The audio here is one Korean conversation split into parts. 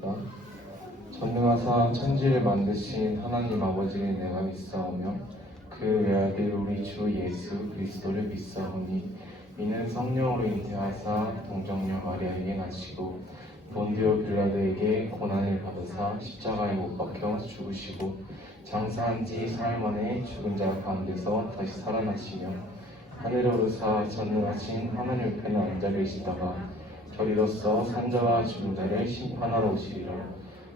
기도합니다. 전능하사 천지를 만드신 하나님 아버지를 내가 믿사오며 그 외아들 우리 주 예수 그리스도를 믿사오니 이는 성령으로 잉태하사 동정녀 마리아에게 나시고 본디오 빌라도에게 고난을 받으사 십자가에 못 박혀 죽으시고 장사한 지 사흘 만에 죽은 자 가운데서 다시 살아나시며 하늘에 오르사 전능하신 하나님 우편에 앉아 계시다가 저리로서 산자와 죽은 자를 심판하러 오시리라.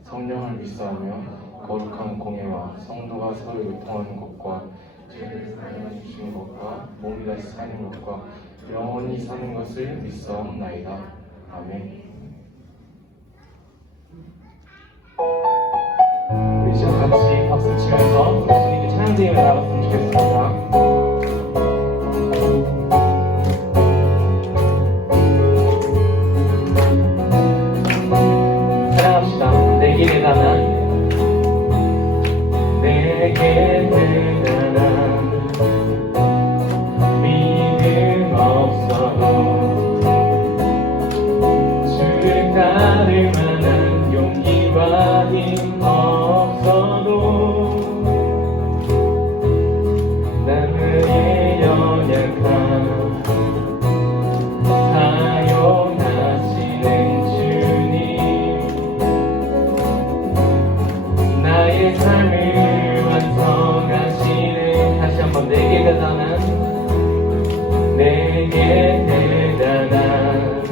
성령을 믿사오며 거룩한 공예와 성도가 서로 교통하는 것과 죄를 사하여 주시는 것과 몸이 다시 사는 것과 영원히 사는 것을 믿사옵나이다. 아멘. 우리 시간 같이 박수 치면서 예수님께 찬양드리며 나갔으면 좋겠습니다. 내게 대단한 믿음 없어도 주를 따를 만한 용기와 힘 없어도 나의 연약함 사용하시는 나의 삶을 완성하시는 다시 한번 내게 대단한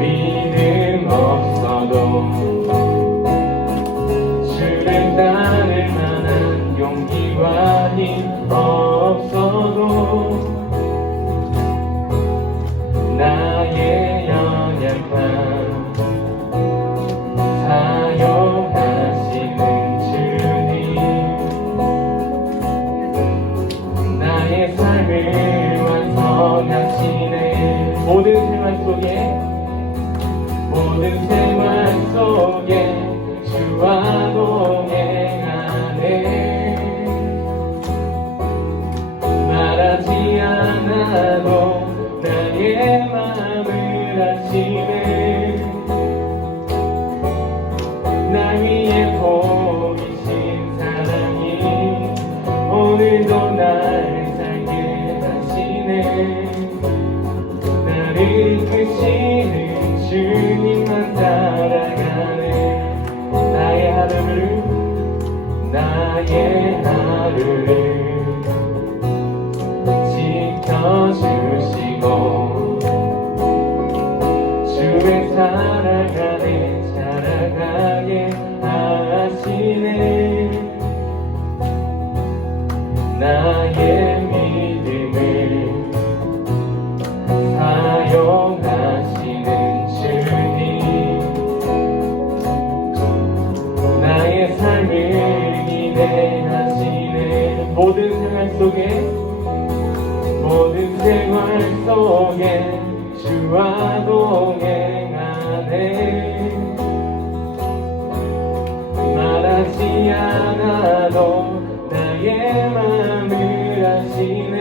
믿음 없어도 주를 따를 만한 용기와 힘 없어도 나의 연약함 사용하시는 주님 나의 삶을 완성하시네 모든 생활 속에 주와 동행하네 말하지 않아도 나의 마음을 아시네 나 위에 보이신 사랑이 오늘도 날 살게 하시네 나를 이끄시는 주님만 따라가네 나의 하루를 지켜주시고 주의 사랑 안에 살아가게 하시네 나의 믿음을 사용하시는 주님 나의 삶을 기대하시네 모든 생활 속에 주와 동행하네 말하지 않아도 나의 마음을 아시네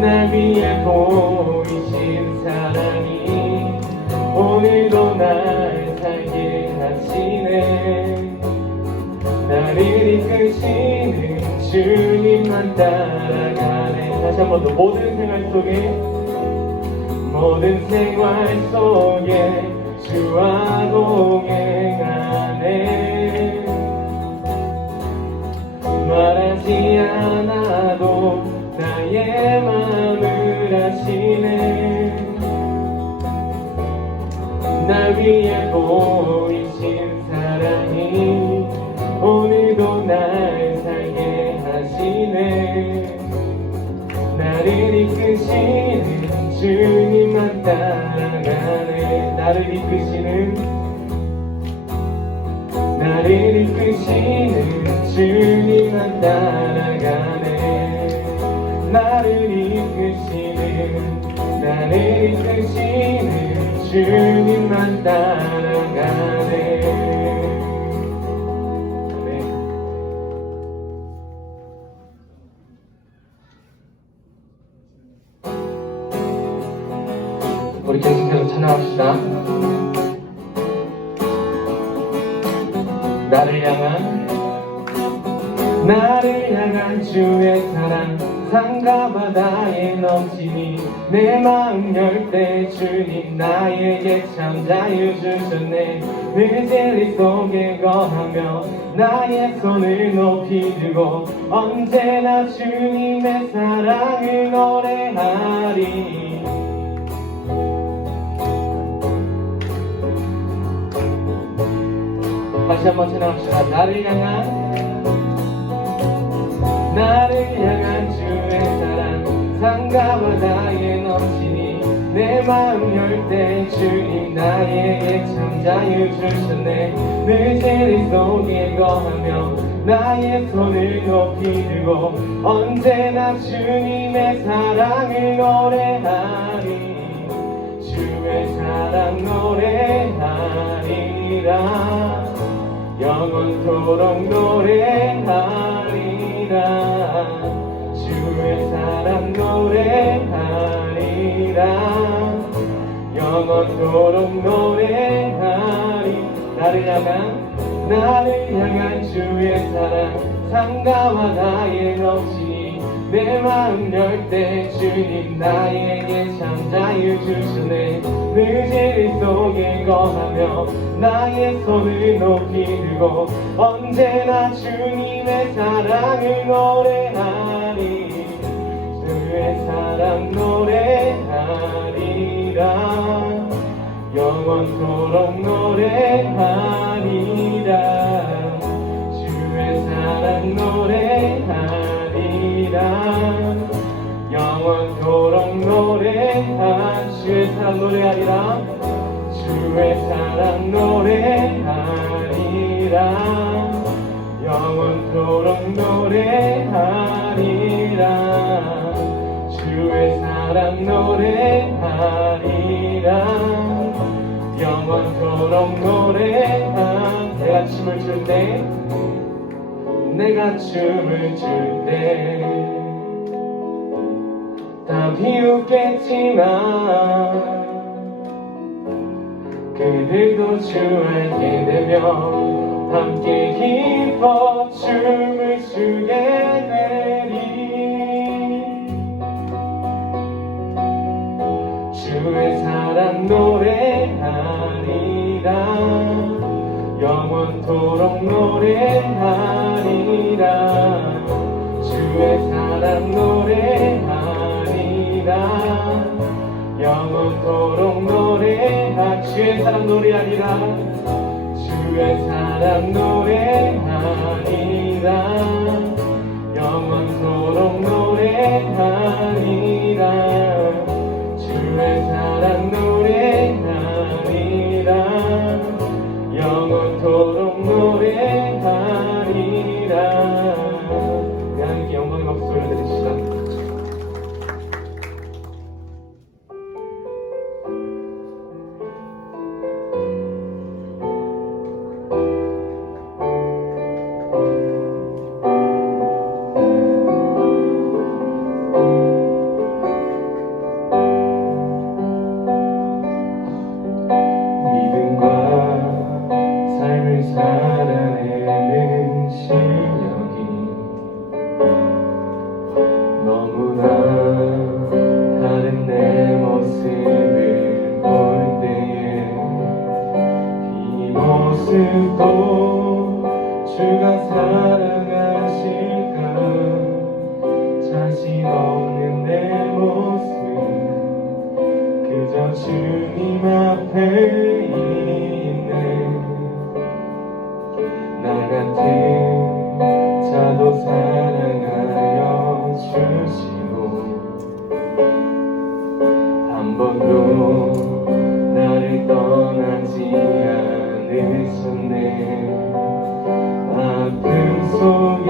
날 위해 보이신 사랑이 오늘도 날 살게 하시네 나를 이끄시는 주님만 따라가네 다시 한번 더 모든 생활 속에 주와 동행하네 말하지 않아도 나의 마음을 아시네 날 위해 보이신 사랑이 오늘도 날 살게 하시네 나를 이끄시는 주님만 따라가네 나를 이끄시는 주님만 따라가네 나를 이끄시는 주님만 따라가네 우리 계속해서 찬양합시다. 부릅시다. 나를 향한 주의 사랑 산과 바다에 넘치니 내 마음 열 때 주님 나에게 참 자유 주셨네. 늘 진리 속에 거하며 나의 손을 높이 들고 언제나 주님의 사랑을 노래하리. 다시 한번 찬양합시다. 나를 향한 주의 사랑 산과 바다에 넘치니 내 마음 열 때 주님 나에게 참 자유 주셨네. 늘 진리 속에 거하며 나의 손을 높이 들고 언제나 주님의 사랑을 노래하리. 주의 사랑 노래하리라. 영원토록 노래하리라. 주의 사랑 노래하리라. 영원토록 노래하리. 나를 향한 주의 사랑 산과 바다에 넘치니 내 마음 열 때 주님 나에게 참 자유 주시네. 늘 진리 속에 거하며 나의 손을 높이 들고 언제나 주님의 사랑을 노래하리. 주의 사랑 노래하리라. 영원토록 노래하리라. 주의 사랑 노래하리라. 영원토록 주의 사랑 노래하리라. 주의 사랑 노래하리라. 영원토록 노래하리라. 주의 사랑 노래하리라. 영원토록 내가 춤을 출 때 다 비웃겠지만 그들도 주 알게 되면 함께 기뻐 춤을 추게 되리. 주의 사랑 노래하리라. 영원토록 노래하리라. 주의 사랑 노래하리라. 영원토록 주의 사랑 노래하리라. 주의 사랑 노래하리라. 영원토록 노래하리라. 주의 사랑 노래하리라. 영원토록 노래하리라. 하나님께 영광의 박수 올려드립시다. 살아내는 실력이 너무나 다른 내 모습을 볼 때에 이 모습도 주가 사랑하실까. 자신 없는 내 모습 그저 주님 앞에 나 같은 자도 사랑하여 주시고 한 번도 나를 떠나지 않으셨네. 아픔 속에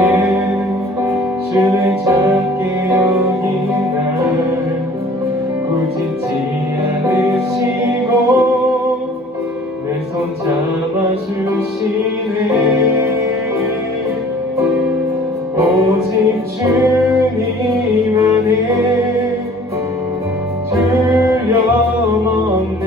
주를 잡게 여긴 날 꾸짖지 않으시고 내 손 잡아주시네. 오직 주님만의 두려움 없는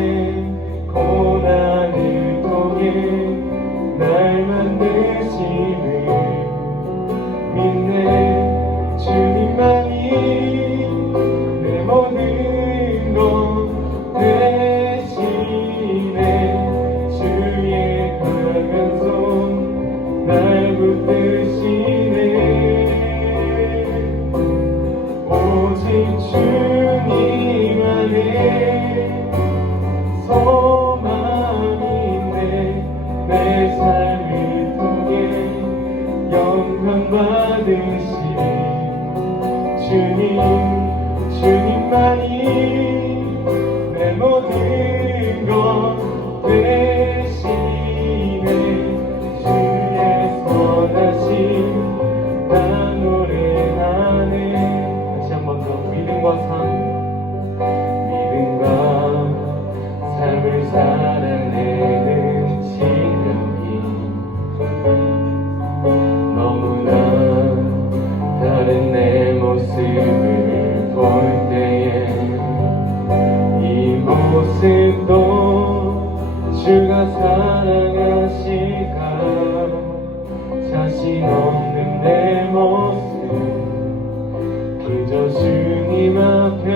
사랑하실까. 자신 없는 내 모습 그저 주님 앞에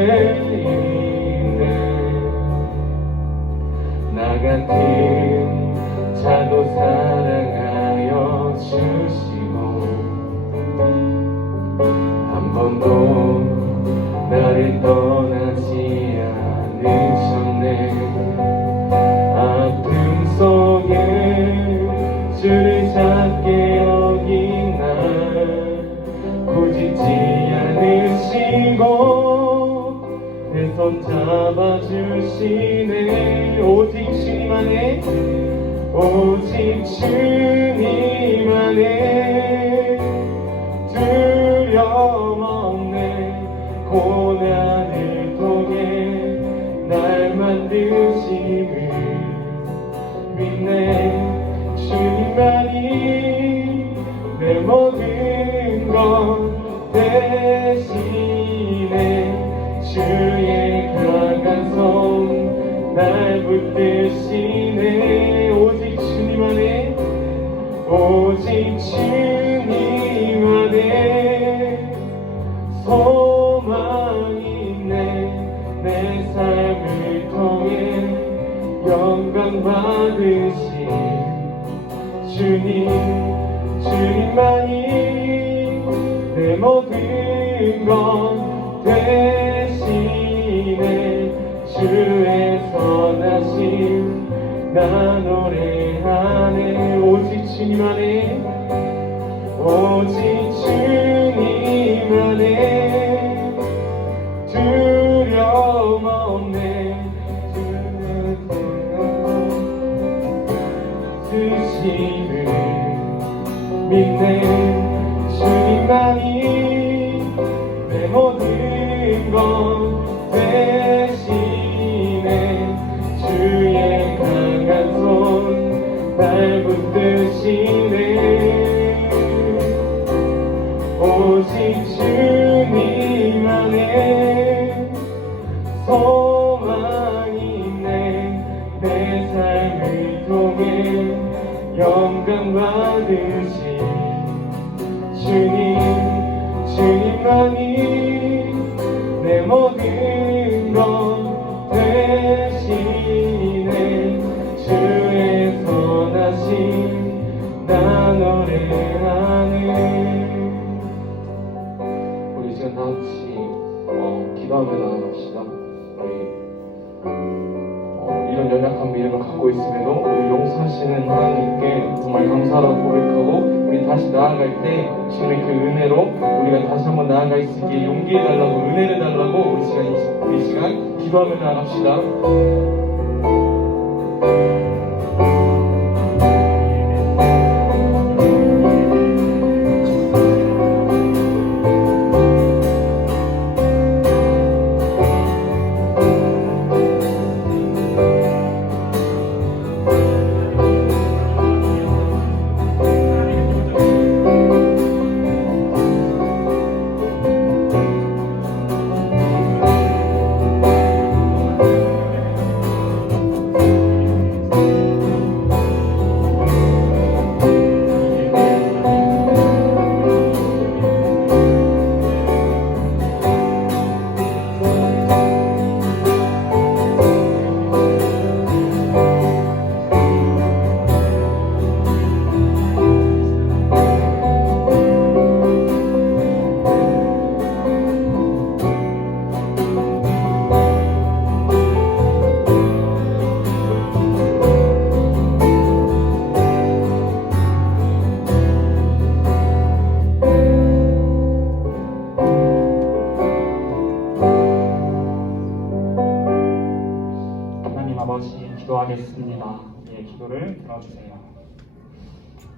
있네. 나 같은 자도 사랑하여 주시고 한 번도 나를 떠나지 않으셨네. 아픔 속에 주를 찾게 여긴 날 꾸짖지 않으시고 내 손 잡아주시네. 오직 주님 안에, 오직 주님 안에 두려움 없네. 고난을 통해 날 만드심을 믿네. 주님만이 내 모든 것 대신에 주의 강한 손 날 붙드시네. 오직 주님 안에, 오직 주님 안에 소망이 있네. 내 삶을 통해 영광 받으신 주님, 주님만이 내 모든 것 대신에 주의 선하심 나 노래하네. 오직 주님 안에, 오직 주님 안에 두려움 없네. 주의 주심을 믿네. 주님만이 내 모든 것 대신에 주의 강한 손 날 붙드시네. 오직 주님 안에 소망이 있네. 내 삶을 통해 영광 받으신 주님, 주님만이 내 모든 것 대신에 주의 선하심 나 노래하네. 우리 지금 다 같이 기도하며 나아갑시다. 우리 이런 연약한 믿음을 갖고 있음에도 우리 용서하시는 하나님께 정말 감사하다고 고백하고 우리 다시 나아갈 때 주님의 그 은혜로 우리가 다시 한번 나아갈 수 있게 용기 해달라고, 은혜를 달라고 우리 시간 기도하며 나아갑시다. 기도하겠습니다. 우리의 기도를 들어주세요.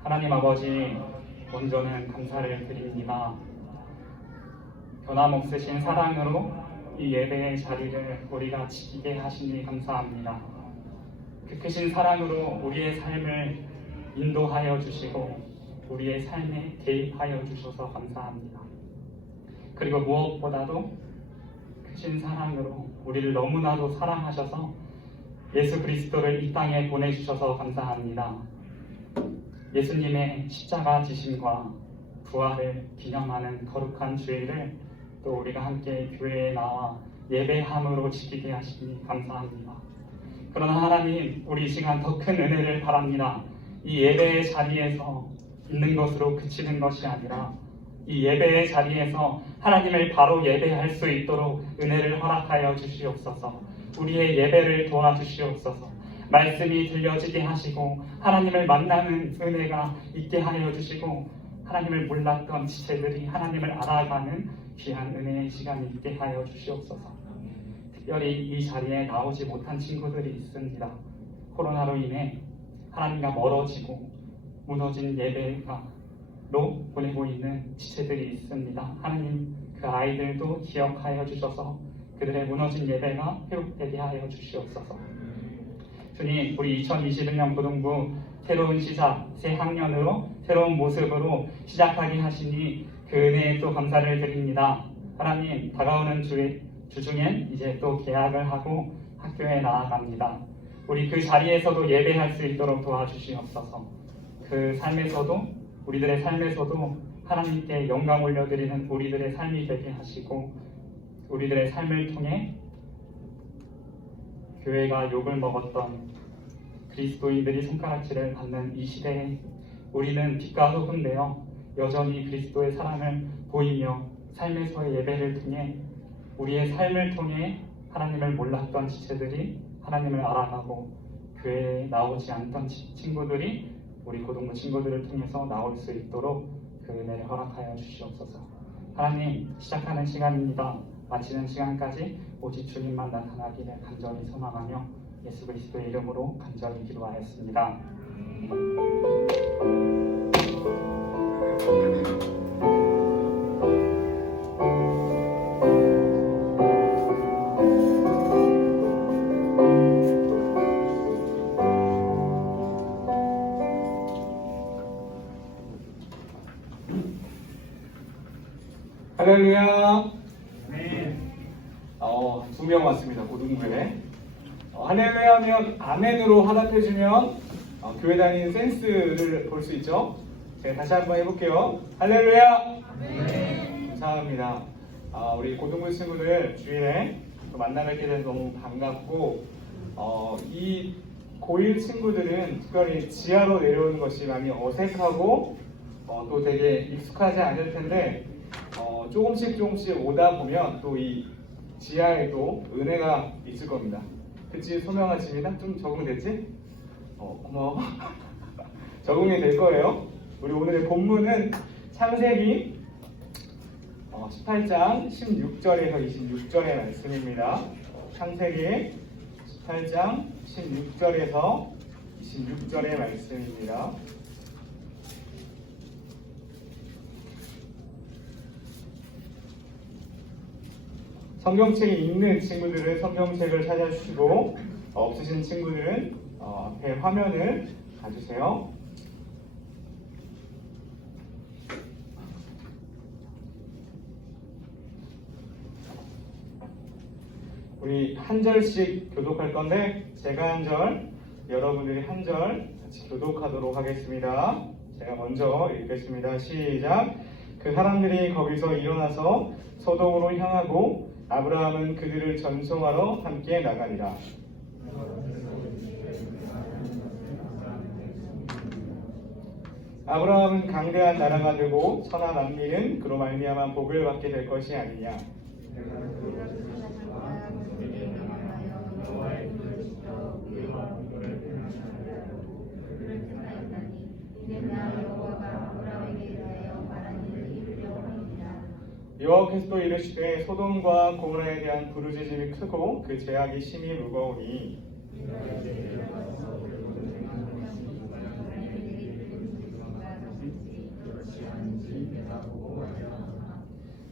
하나님 아버지, 먼저는 감사를 드립니다. 변함없으신 사랑으로 이 예배의 자리를 우리가 지키게 하시니 감사합니다. 그 크신 사랑으로 우리의 삶을 인도하여 주시고 우리의 삶에 개입하여 주셔서 감사합니다. 그리고 무엇보다도 크신 사랑으로 우리를 너무나도 사랑하셔서 예수 그리스도를 이 땅에 보내주셔서 감사합니다. 예수님의 십자가 지심과 부활을 기념하는 거룩한 주일을 또 우리가 함께 교회에 나와 예배함으로 지키게 하시니 감사합니다. 그러나 하나님, 우리 이 시간 더 큰 은혜를 바랍니다. 이 예배의 자리에서 있는 것으로 그치는 것이 아니라 이 예배의 자리에서 하나님을 바로 예배할 수 있도록 은혜를 허락하여 주시옵소서. 우리의 예배를 도와주시옵소서. 말씀이 들려지게 하시고 하나님을 만나는 은혜가 있게 하여 주시고 하나님을 몰랐던 지체들이 하나님을 알아가는 귀한 은혜의 시간이 있게 하여 주시옵소서. 특별히 이 자리에 나오지 못한 친구들이 있습니다. 코로나로 인해 하나님과 멀어지고 무너진 예배로 보내고 있는 지체들이 있습니다. 하나님, 그 아이들도 기억하여 주셔서 그들의 무너진 예배가 회복되게 하여 주시옵소서. 주님, 우리 2021년 고등부 새로운 시작, 새 학년으로 새로운 모습으로 시작하게 하시니 그 은혜에 또 감사를 드립니다. 하나님, 다가오는 주 중엔 이제 또 개학을 하고 학교에 나아갑니다. 우리 그 자리에서도 예배할 수 있도록 도와주시옵소서. 그 삶에서도, 우리들의 삶에서도 하나님께 영광 올려드리는 우리들의 삶이 되게 하시고 우리들의 삶을 통해 교회가 욕을 먹었던 그리스도인들이 손가락질을 받는 이 시대에 우리는 빛과 소금 되어 여전히 그리스도의 사랑을 보이며 삶에서의 예배를 통해 우리의 삶을 통해 하나님을 몰랐던 지체들이 하나님을 알아가고 교회에 나오지 않던 친구들이 우리 고등부 친구들을 통해서 나올 수 있도록 그 은혜를 허락하여 주시옵소서. 하나님, 시작하는 시간입니다. 마치는 시간까지 오직 주님만 나타나기를 간절히 소망하며 예수 그리스도의 이름으로 간절히 기도하였습니다. 할렐루야. 네. 2명 왔습니다. 고등부에. 할렐루야 하면 아멘으로 화답해주면 교회 다니는 센스를 볼 수 있죠. 제가 다시 한번 해볼게요. 할렐루야. 감사합니다. 우리 고등부 친구들 주일에 또 만나뵙게 돼서 너무 반갑고 이 고1 친구들은 특별히 지하로 내려오는 것이 많이 어색하고 또 되게 익숙하지 않을 텐데 조금씩 오다 보면 또 이 지하에도 은혜가 있을 겁니다. 그치? 소명하십니다. 좀 적응됐지? 고마워. 적응이 될 거예요. 우리 오늘의 본문은 창세기 18장 16절에서 26절의 말씀입니다. 창세기 18장 16절에서 26절의 말씀입니다. 성경책이 있는 친구들은 성경책을 찾아주시고 없으신 친구들은 앞에 화면을 봐주세요. 우리 한 절씩 교독할 건데 제가 한 절, 여러분들이 한 절 같이 교독하도록 하겠습니다. 제가 먼저 읽겠습니다. 시작. 그 사람들이 거기서 일어나서 소돔으로 향하고 아브라함은 그들을 전송하러 함께 나가니라. 아브라함은 강대한 나라가 되고 천하 만민은 그로 말미암아 복을 받게 될 것이 아니냐. 여호와께서 또 이르시되 소돔과 고모라에 대한 부르짖음이 크고 그 죄악이 심히 무거우니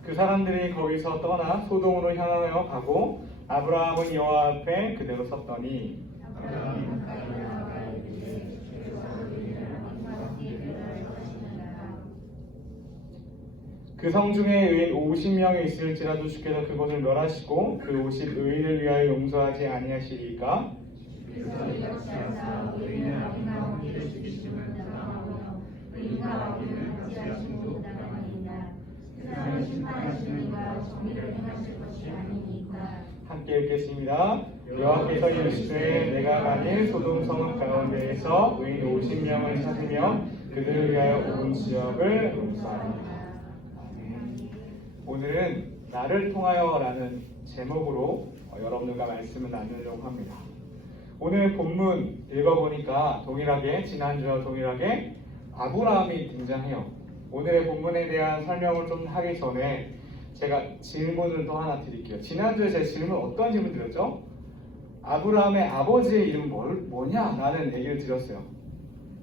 그 사람들이 거기서 떠나 소돔으로 향하여 가고 아브라함은 여호와 앞에 그대로 섰더니 그 성중에 의인 50명이 있을지라도 주께서 그곳을 멸하시고 그 50 의인을 위하여 용서하지 아니하시리까? 그래서 이같이 하사 우리는 아비나 어디를 죽이심을 당하며 의인과 악인을 같이 하심도 당하니이다. 세상을 심판하시는 이가 정의를 행하실 것이 아니니까. 함께 읽겠습니다. 여호와께서 이르시되 내가 가는 소돔 성 가운데에서 의인 50명을 찾으며 그들을 위하여 온 지역을 용서하리라. 오늘은 나를 통하여라는 제목으로 여러분들과 말씀을 나누려고 합니다. 오늘 본문 읽어보니까 동일하게 지난주와 동일하게 아브라함이 등장해요. 오늘의 본문에 대한 설명을 좀 하기 전에 제가 질문을 또 하나 드릴게요. 지난주에 제 질문 어떤 질문 드렸죠? 아브라함의 아버지의 이름 뭐냐? 라는 얘기를 드렸어요.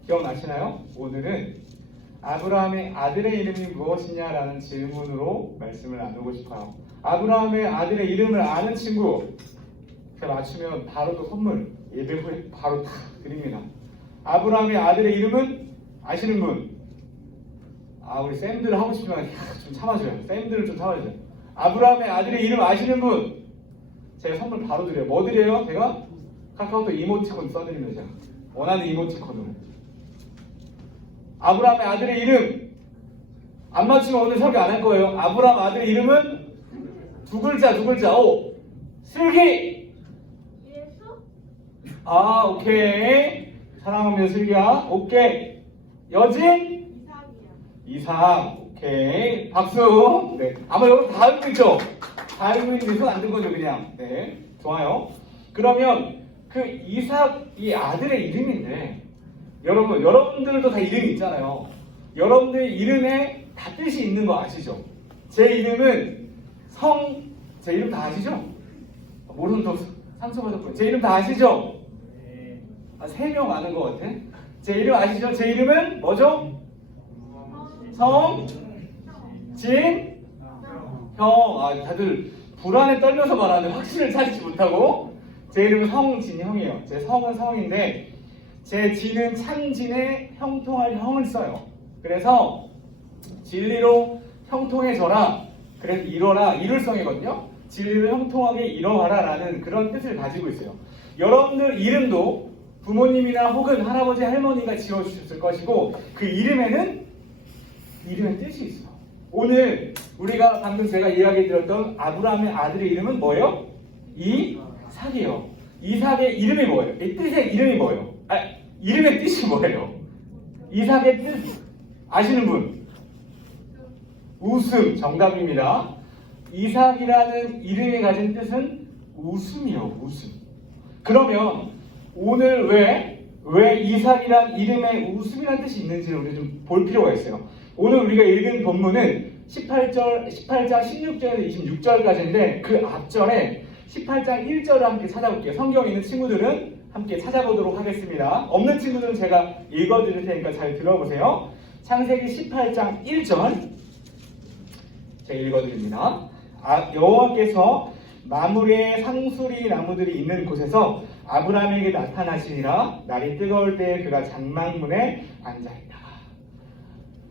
기억나시나요? 오늘은 아브라함의 아들의 이름이 무엇이냐라는 질문으로 말씀을 나누고 싶어요. 아브라함의 아들의 이름을 아는 친구, 제가 맞추면 바로 또 선물 예배 후에 바로 다 드립니다. 아브라함의 아들의 이름은 아시는 분? 우리 쌤들 하고 싶지만 좀 참아줘요. 쌤들을 좀 참아줘요. 아브라함의 아들의 이름 아시는 분? 제가 선물 바로 드려요. 뭐 드려요? 제가 카카오톡 이모티콘 써드립니다. 제가 원하는 이모티콘으로. 아브라함의 아들의 이름 안 맞추면 오늘 설교 안 할 거예요. 아브라함 아들의 이름은 두 글자. 슬기. 예수? 오케이. 사랑합니다 슬기야. 오케이. 여진? 이삭. 오케이. 박수. 네. 아마 여러분 다 알고 있죠? 다 알고 있는데 손 안 든 거죠 그냥. 네. 좋아요. 그러면 그 이삭이 아들의 이름인데 여러분들도 다 이름이 있잖아요. 여러분들 이름에 다 뜻이 있는 거 아시죠? 제 이름은 제 이름 다 아시죠? 모르는 더 상처받았고요. 제 이름 다 아시죠? 3명 아는 것 같아. 제 이름 아시죠? 제 이름은 뭐죠? 진, 형. 다들 불안에 떨면서 말하는데 확신을 찾지 못하고. 제 이름은 성진형이에요. 제 성은 성인데 제 진은 참진의 형통할 형을 써요. 그래서 진리로 형통해져라. 그래서 이뤄라. 이룰성이거든요. 진리를 형통하게 이뤄가라 라는 그런 뜻을 가지고 있어요. 여러분들 이름도 부모님이나 혹은 할아버지 할머니가 지어주셨을 것이고 그 이름에 뜻이 있어요. 오늘 우리가 방금 제가 이야기 드렸던 아브라함의 아들의 이름은 뭐예요? 이삭이에요. 이삭의 이름이 뭐예요? 이 뜻의 이름이 뭐예요? 이름의 뜻이 뭐예요? 이삭의 뜻 아시는 분? 웃음. 정답입니다. 이삭이라는 이름이 가진 뜻은 웃음이에요. 웃음. 그러면 오늘 왜 이삭이란 이름에 웃음이라는 뜻이 있는지를 우리 좀 볼 필요가 있어요. 오늘 우리가 읽은 본문은 18장 16절에서 26절까지인데 그 앞절에 18장 1절을 함께 찾아볼게요. 성경 있는 친구들은 함께 찾아보도록 하겠습니다. 없는 친구들은 제가 읽어드릴 테니까 잘 들어보세요. 창세기 18장 1절 제가 읽어드립니다. 여호와께서 마므레의 상수리 나무들이 있는 곳에서 아브라함에게 나타나시니라. 날이 뜨거울 때 그가 장막문에 앉아있다.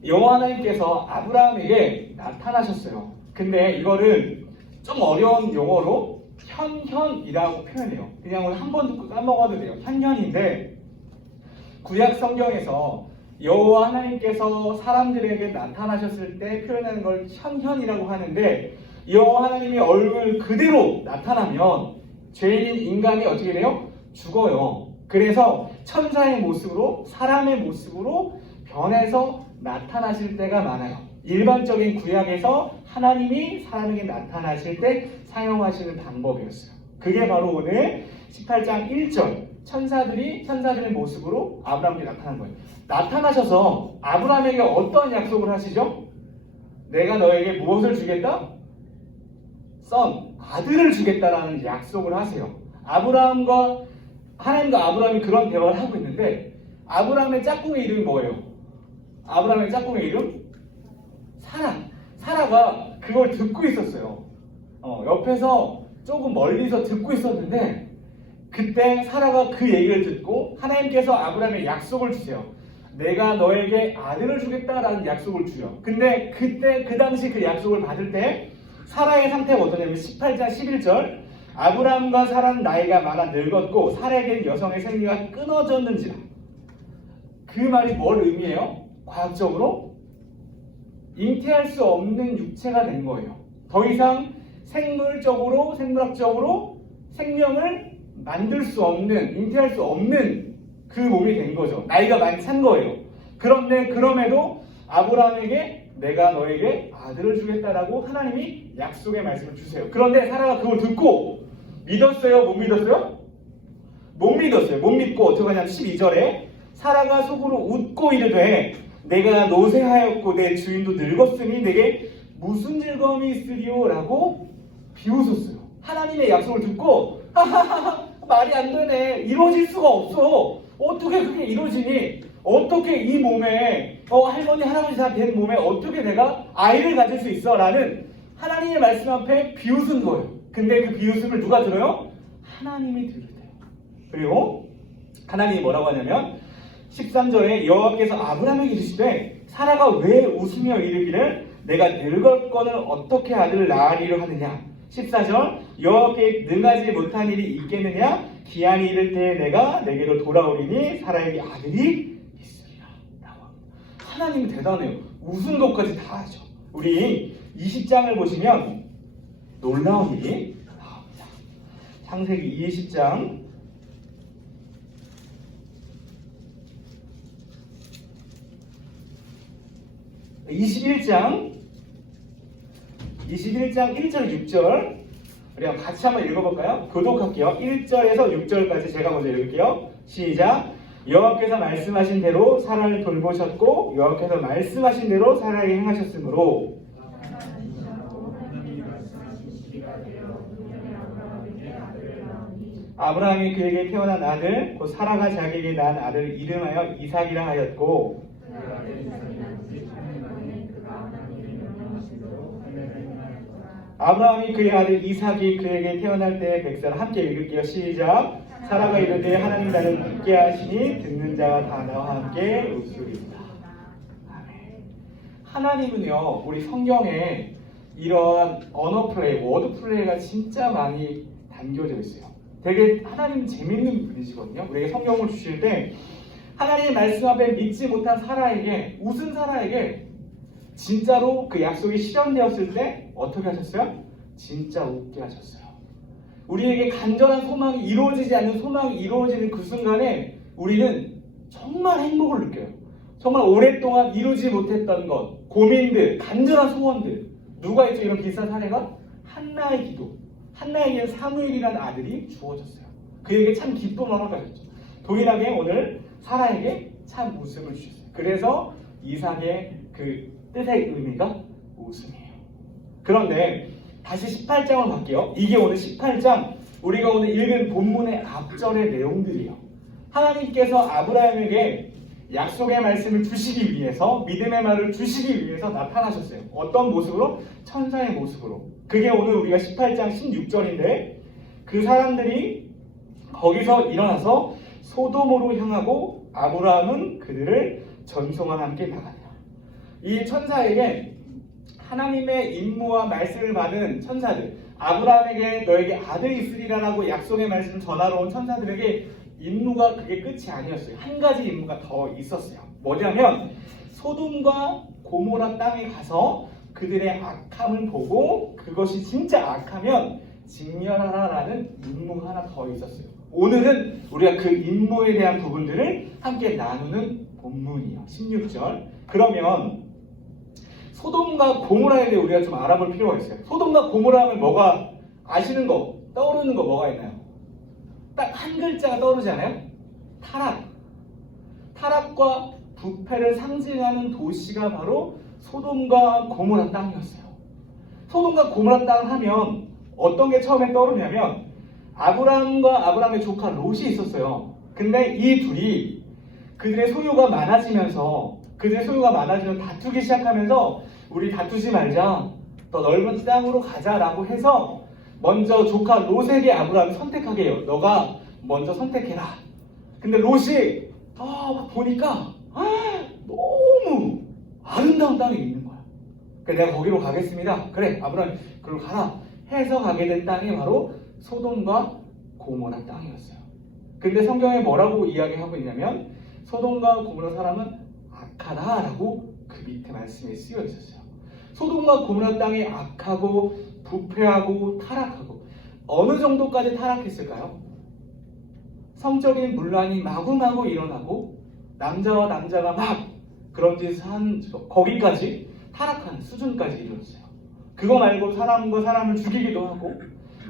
여호와 하나님께서 아브라함에게 나타나셨어요. 근데 이거를 좀 어려운 용어로 현현이라고 표현해요. 그냥 오늘 한 번 듣고 까먹어도 돼요. 현현인데 구약 성경에서 여호와 하나님께서 사람들에게 나타나셨을 때 표현하는 걸 현현이라고 하는데 여호와 하나님이 얼굴 그대로 나타나면 죄인인 인간이 어떻게 돼요? 죽어요. 그래서 천사의 모습으로 사람의 모습으로 변해서 나타나실 때가 많아요. 일반적인 구약에서 하나님이 사람에게 나타나실 때 사용하시는 방법이었어요. 그게 바로 오늘 18장 1절 천사들의 모습으로 아브라함에게 나타난 거예요. 나타나셔서 아브라함에게 어떤 약속을 하시죠? 내가 너에게 무엇을 주겠다? 아들을 주겠다라는 약속을 하세요. 하나님과 아브라함이 그런 대화를 하고 있는데 아브라함의 짝꿍의 이름이 뭐예요? 아브라함의 짝꿍의 이름? 사라가 그걸 듣고 있었어요. 옆에서 조금 멀리서 듣고 있었는데 그때 사라가 그 얘기를 듣고 하나님께서 아브라함의 약속을 주세요. 내가 너에게 아들을 주겠다라는 약속을 주요. 근데 그때 그 당시 그 약속을 받을 때 사라의 상태가 어떠냐면 18장 11절 아브라함과 사라는 나이가 많아 늙었고 사라에게는 여성의 생리가 끊어졌는지라. 그 말이 뭘 의미해요? 과학적으로 잉태할 수 없는 육체가 된 거예요. 더 이상 생물적으로, 생물학적으로 생명을 만들 수 없는, 잉태할 수 없는 그 몸이 된 거죠. 나이가 많이 찬 거예요. 그런데 그럼에도 아브라함에게 내가 너에게 아들을 주겠다라고 하나님이 약속의 말씀을 주세요. 그런데 사라가 그걸 듣고 믿었어요? 못 믿었어요? 못 믿었어요. 못 믿고 어떻게 하냐면 12절에 사라가 속으로 웃고 이르되 내가 노쇠하였고 내 주인도 늙었으니 내게 무슨 즐거움이 있으리요? 라고 비웃었어요. 하나님의 약속을 듣고 하하하 말이 안 되네. 이루어질 수가 없어. 어떻게 그게 이루어지니? 어떻게 이 몸에 할머니 할아버지 다 된 몸에 어떻게 내가 아이를 가질 수 있어? 라는 하나님의 말씀 앞에 비웃은 거예요. 근데 그 비웃음을 누가 들어요? 하나님이 들으세요. 그리고 하나님이 뭐라고 하냐면 13절에 여호와께서 아브라함에게 이르시되 사라가 왜 웃으며 이르기를 내가 늙었거늘 어떻게 아들을 낳으리려 하느냐. 14절 여호와께 능하지 못한 일이 있겠느냐. 기한이 이를 때에 내가 내게로 돌아오리니 사라에게 아들이 있으리라. 라고 합니다. 하나님은 대단해요. 웃은 것까지 다 하죠. 우리 20장을 보시면 놀라운 일이 나옵니다. 창세기 20장 21장 1절 6절 우리 같이 한번 읽어볼까요? 교독할게요. 1절에서 6절까지 제가 먼저 읽을게요. 시작. 여호와께서 말씀하신 대로 사라를 돌보셨고 여호와께서 말씀하신 대로 사라에게 행하셨으므로 아브라함이 그에게 태어난 아들 곧 사라가 자기에게 낳은 아들을 이름하여 이삭이라 하였고 아브라함이 그의 아들 이삭이 그에게 태어날 때의 백사를 함께 읽을게요. 시작. 사라가 이르되 하나님 나를 웃게 하시니 듣는 자와 다 나와 함께 웃으리이다. 아멘. 하나님은요 우리 성경에 이런 언어 플레이, 워드 플레이가 진짜 많이 담겨져 있어요. 되게 하나님 재밌는 분이시거든요. 우리에게 성경을 주실 때 하나님의 말씀 앞에 믿지 못한 사라에게, 웃은 사라에게 진짜로 그 약속이 실현되었을 때 어떻게 하셨어요? 진짜 웃게 하셨어요. 우리에게 간절한 소망이 이루어지지 않는 소망이 이루어지는 그 순간에 우리는 정말 행복을 느껴요. 정말 오랫동안 이루지 못했던 것, 고민들, 간절한 소원들. 누가 있죠? 이런 비슷한 사례가? 한나의 기도. 한나에게 사무엘이라는 아들이 주어졌어요. 그에게 참 기쁨을 허락하셨죠. 동일하게 오늘 사라에게 참 웃음을 주셨어요. 그래서 이삭의 그 뜻의 의미가 웃음이에요. 그런데 다시 18장을 갈게요. 이게 오늘 18장 우리가 오늘 읽은 본문의 앞절의 내용들이에요. 하나님께서 아브라함에게 약속의 말씀을 주시기 위해서, 믿음의 말을 주시기 위해서 나타나셨어요. 어떤 모습으로? 천사의 모습으로. 그게 오늘 우리가 18장 16절인데 그 사람들이 거기서 일어나서 소돔으로 향하고 아브라함은 그들을 전송과 함께 나가니라. 이 천사에게 하나님의 임무와 말씀을 받은 천사들, 아브라함에게 너에게 아들이 있으리라라고 약속의 말씀을 전하러 온 천사들에게 임무가 그게 끝이 아니었어요. 한 가지 임무가 더 있었어요. 뭐냐면 소돔과 고모라 땅에 가서 그들의 악함을 보고 그것이 진짜 악하면 직면하라라는 임무가 하나 더 있었어요. 오늘은 우리가 그 임무에 대한 부분들을 함께 나누는 본문이에요. 16절. 그러면 소돔과 고모라에 대해 우리가 좀 알아볼 필요가 있어요. 소돔과 고모라 하면 뭐가 아시는 거, 떠오르는 거 뭐가 있나요? 딱 한 글자가 떠오르지 않아요? 타락. 타락과 부패를 상징하는 도시가 바로 소돔과 고모라 땅이었어요. 소돔과 고모라 땅 하면 어떤 게 처음에 떠오르냐면 아브라함과 아브라함의 조카 롯이 있었어요. 근데 이 둘이 그들의 소유가 많아지면서 다투기 시작하면서 우리 다투지 말자, 더 넓은 땅으로 가자라고 해서 먼저 조카 롯에게 아브라함이 선택하게 해요. 너가 먼저 선택해라. 근데 롯이 보니까 너무 아름다운 땅이 있는 거야. 그래서 내가 거기로 가겠습니다. 그래, 아브라함이 그리고 가라 해서 가게 된 땅이 바로 소돔과 고모라 땅이었어요. 근데 성경에 뭐라고 이야기하고 있냐면 소돔과 고모라 사람은 악하다라고 그 밑에 말씀에 쓰여 있었어요. 소돔과 고모라 땅이 악하고 부패하고 타락하고 어느 정도까지 타락했을까요? 성적인 분란이 마구마구 일어나고 남자와 남자가 막 그런 짓을 한 거기까지 타락한 수준까지 이르렀어요. 그거 말고 사람과 사람을 죽이기도 하고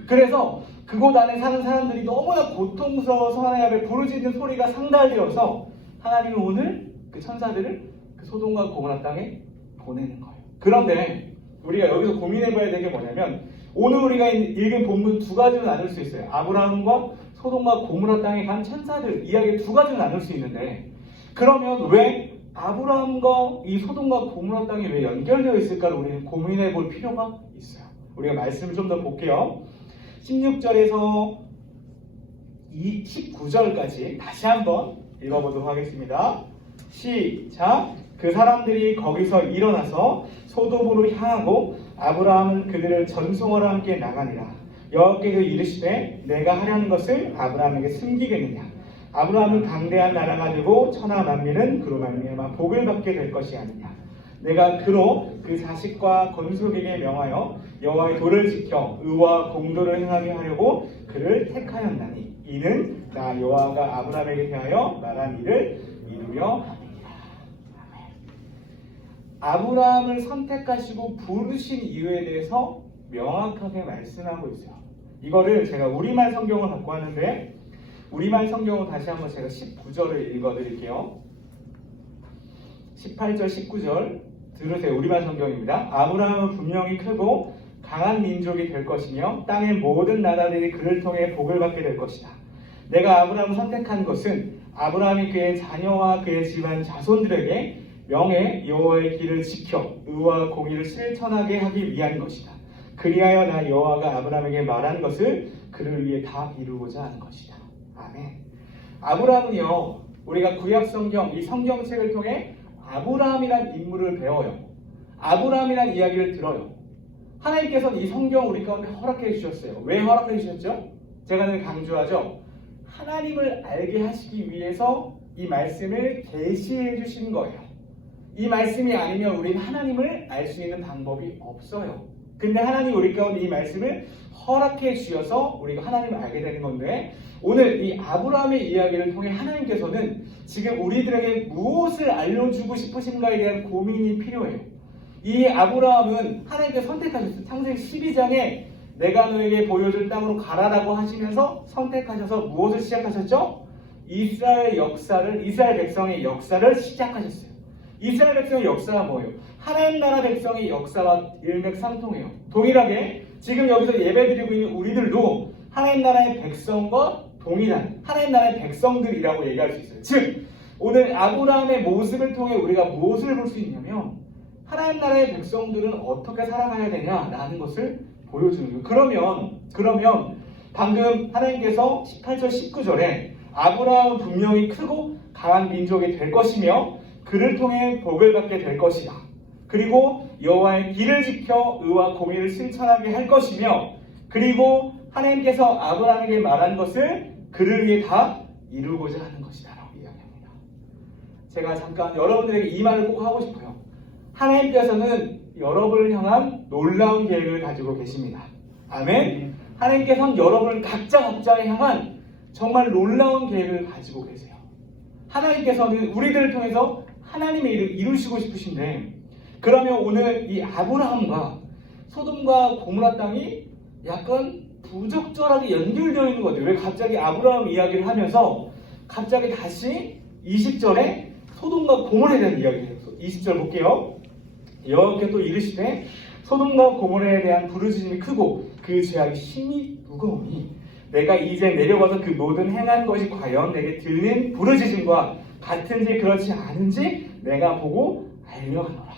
그래서 그곳 안에 사는 사람들이 너무나 고통스러워서 하나님 앞에 부르짖는 소리가 상달되어서 하나님은 오늘 그 천사들을 그 소돔과 고모라 땅에 보내는 거예요. 그런데 우리가 여기서 고민해봐야 될 게 뭐냐면 오늘 우리가 읽은 본문 두 가지로 나눌 수 있어요. 아브라함과 소돔과 고모라 땅에 간 천사들 이야기 두 가지로 나눌 수 있는데 그러면 왜 아브라함과 이 소돔과 고모라 땅이 왜 연결되어 있을까를 우리는 고민해 볼 필요가 있어요. 우리가 말씀을 좀 더 볼게요. 16절에서 19절까지 다시 한번 읽어보도록 하겠습니다. 시작! 그 사람들이 거기서 일어나서 소돔으로 향하고 아브라함은 그들을 전송하러 함께 나가니라. 여호와께서 이르시되 내가 하려는 것을 아브라함에게 숨기겠느냐. 아브라함은 강대한 나라가 되고 천하 만민은 그로 말미암아 복을 받게 될 것이 아니냐. 내가 그로 그 자식과 건속에게 명하여 여호와의 도를 지켜 의와 공도를 행하게 하려고 그를 택하였나니 이는 나 여호와가 아브라함에게 대하여 말한 일을 이루려 함이니라. 아브라함을 선택하시고 부르신 이유에 대해서 명확하게 말씀하고 있어요. 이거를 제가 우리말 성경을 갖고 왔는데 우리말 성경을 다시 한번 제가 19절을 읽어드릴게요. 18절 19절 들으세요. 우리말 성경입니다. 아브라함은 분명히 크고 강한 민족이 될 것이며 땅의 모든 나라들이 그를 통해 복을 받게 될 것이다. 내가 아브라함을 선택한 것은 아브라함이 그의 자녀와 그의 집안 자손들에게 명예 여호와의 길을 지켜 의와 공의를 실천하게 하기 위한 것이다. 그리하여 나 여호와가 아브라함에게 말한 것을 그를 위해 다 이루고자 하는 것이다. 아멘. 아브라함은요, 우리가 구약 성경 이 성경책을 통해 아브라함이란 인물을 배워요. 아브라함이란 이야기를 들어요. 하나님께서는 이 성경 우리 가운데 허락해 주셨어요. 왜 허락해 주셨죠? 제가 늘 강조하죠. 하나님을 알게 하시기 위해서 이 말씀을 계시해 주신 거예요. 이 말씀이 아니면 우리는 하나님을 알 수 있는 방법이 없어요. 근데 하나님 우리 가운데 이 말씀을 허락해 주셔서 우리가 하나님을 알게 되는 건데 오늘 이 아브라함의 이야기를 통해 하나님께서는 지금 우리들에게 무엇을 알려주고 싶으신가에 대한 고민이 필요해요. 이 아브라함은 하나님께서 선택하셨어요. 창세기 12장에 내가 너에게 보여줄 땅으로 가라라고 하시면서 선택하셔서 무엇을 시작하셨죠? 이스라엘 백성의 역사를 시작하셨어요. 이스라엘 백성의 역사가 뭐예요? 하나님 나라 백성의 역사와 일맥상통해요. 동일하게 지금 여기서 예배드리고 있는 우리들도 하나님 나라의 백성과 동일한 하나님 나라의 백성들이라고 얘기할 수 있어요. 즉 오늘 아브라함의 모습을 통해 우리가 무엇을 볼 수 있냐면 하나님 나라의 백성들은 어떻게 살아가야 되냐라는 것을 보여주는 거예요. 그러면 방금 하나님께서 18절 19절에 아브라함은 분명히 크고 강한 민족이 될 것이며 그를 통해 복을 받게 될 것이다. 그리고 여호와의 길을 지켜 의와 공의를 실천하게 할 것이며 그리고 하나님께서 아브라함에게 말한 것을 그를 위해 다 이루고자 하는 것이다 라고 이야기합니다. 제가 잠깐 여러분들에게 이 말을 꼭 하고 싶어요. 하나님께서는 여러분을 향한 놀라운 계획을 가지고 계십니다. 아멘. 하나님께서는 여러분을 각자에 향한 정말 놀라운 계획을 가지고 계세요. 하나님께서는 우리들을 통해서 하나님의 일을 이루시고 싶으신데 그러면 오늘 이 아브라함과 소돔과 고모라 땅이 약간 부적절하게 연결되어 있는 것 같아요. 왜 갑자기 아브라함 이야기를 하면서 갑자기 다시 20절에 소돔과 고모라에 대한 이야기를 해요. 20절 볼게요. 여호와께 또 이르시되 소돔과 고모라에 대한 부르짖음이 크고 그 죄악이 심히 무거우니 내가 이제 내려가서 그 모든 행한 것이 과연 내게 들린 부르짖음과 같은지 그렇지 않은지 내가 보고 알려 하노라.